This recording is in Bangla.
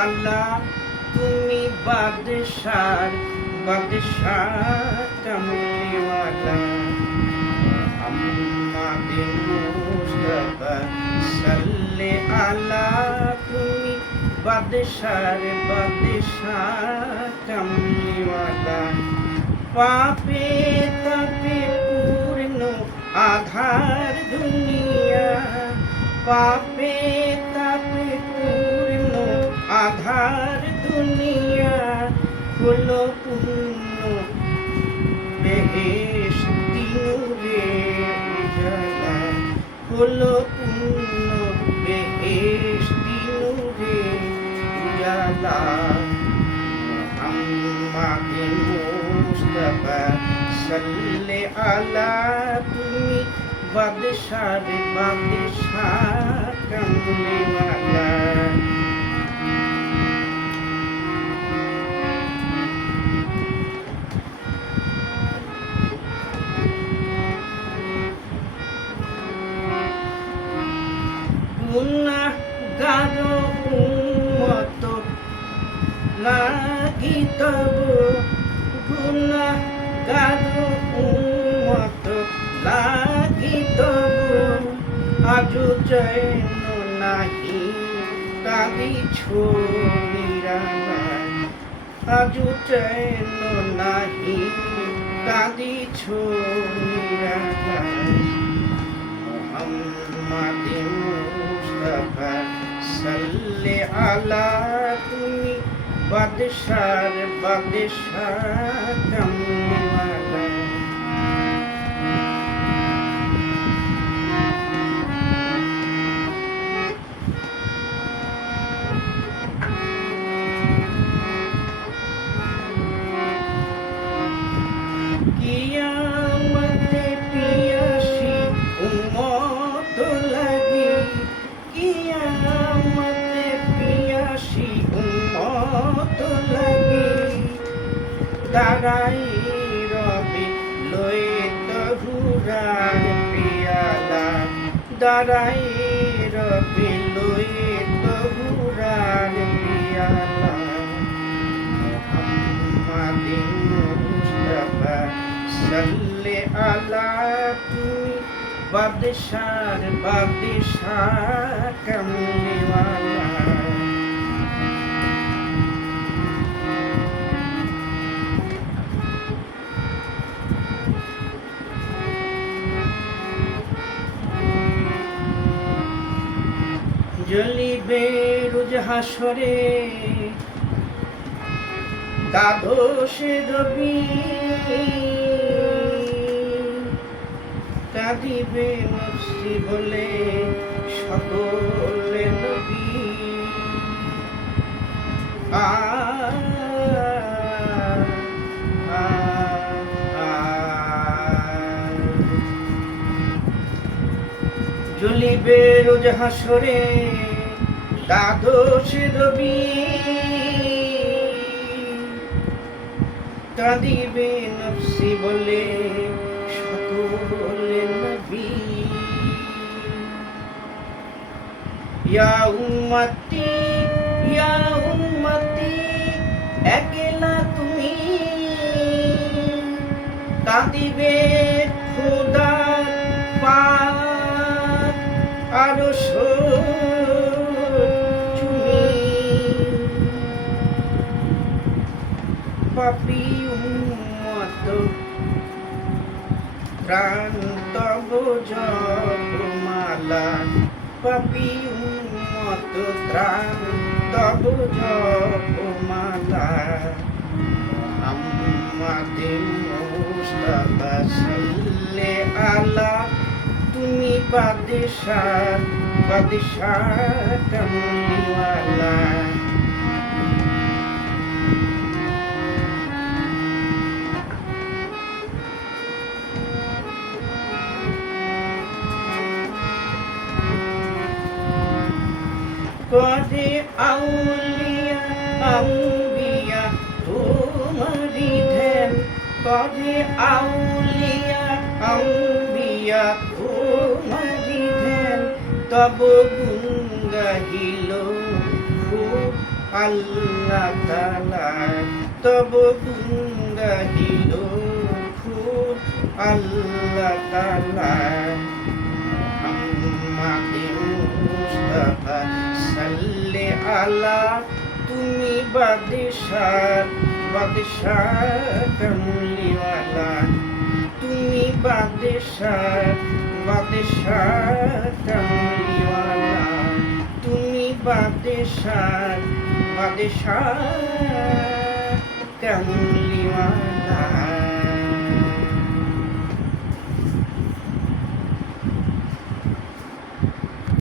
আলা তুমি বাদশার বাদশাহ কামলিওয়ালা মুহাম্মাদুর মুস্তাফা সাল্লে আলা তুমি বাদশার বাদশাহ কামলিওয়ালা পাপে তাপে পূর্ণ আধার দুনিয়া পাপে তাপে পূর্ণ আধার দুনিয়া হলো পূর্ণ বেহেশতি নূরে উজালা হলো পূর্ণ বেহেশতি নূরে উজালা মুহাম্মাদুর মুস্তাফা সাল্লে আলা তুমি বাদশার বাদশাহ কামলিওয়ালা গুনাহগার উম্মত লাগি তবু গুনাহগার উম্মত লাগি তবু আজু যেন নাহি কাঁদিছ নিরালায় আজু যেন নাহি কাঁদিছ নিরালায় মুহাম্মাদুর মুস্তাফা সাল্লে আলা তুমি বাদশার বাদশাহ কামলিওয়ালা কিয়ামতে পিয়াসী উম্মত লাগি কিয়ামতে পিয়াসী উম্মত লাগি দাঁড়াই রবে লয়ে তহুরার পিয়ালা দাঁড়াই রবে লয়ে তহুরার পিয়ালা মুহাম্মাদুর মুস্তাফা সাল্লে আলা তুমি বাদশার বাদশাহ কামলিওয়ালা জ্বলিবে রোজ হাসরে দ্বাদশে রবি কাঁদিবে নফসি বলে সকলে নবী জ্বলিবে রোজ হাসরে দ্বাদশে রবি কাঁদিবে নফসি বলে সকলে নবী ইয়া উম্মতি একলা তুমি কাঁদিবে খোদা পাক আরশ চুমি পাপী উম্মত প্রাণ তব জপমালা পাপী উম্মত প্রাণ তব জপমালা মুহাম্মাদুর মুস্তাফা সাল্লে আলা তুমি বাদশাহ বাদশাহ কামলিওয়ালা করে আউলিয়া আম্বিয়া তোমারি ধ্যান করে আউলিয়া আম্বিয়া তোমারি ধ্যান তব গুণ গাহিল খুব আল্লাহ তাআলা তব গুণ গাহিল খুব আল্লাহ তাআলা মুহাম্মাদে মুস্তাফা সাল্লি আলা তুমি বাদশাহ বাদশাহ কামলিওয়ালা তুমি বাদশাহ বাদশাহ কামলিওয়ালা তুমি বাদশাহ বাদশাহ কামলিওয়ালা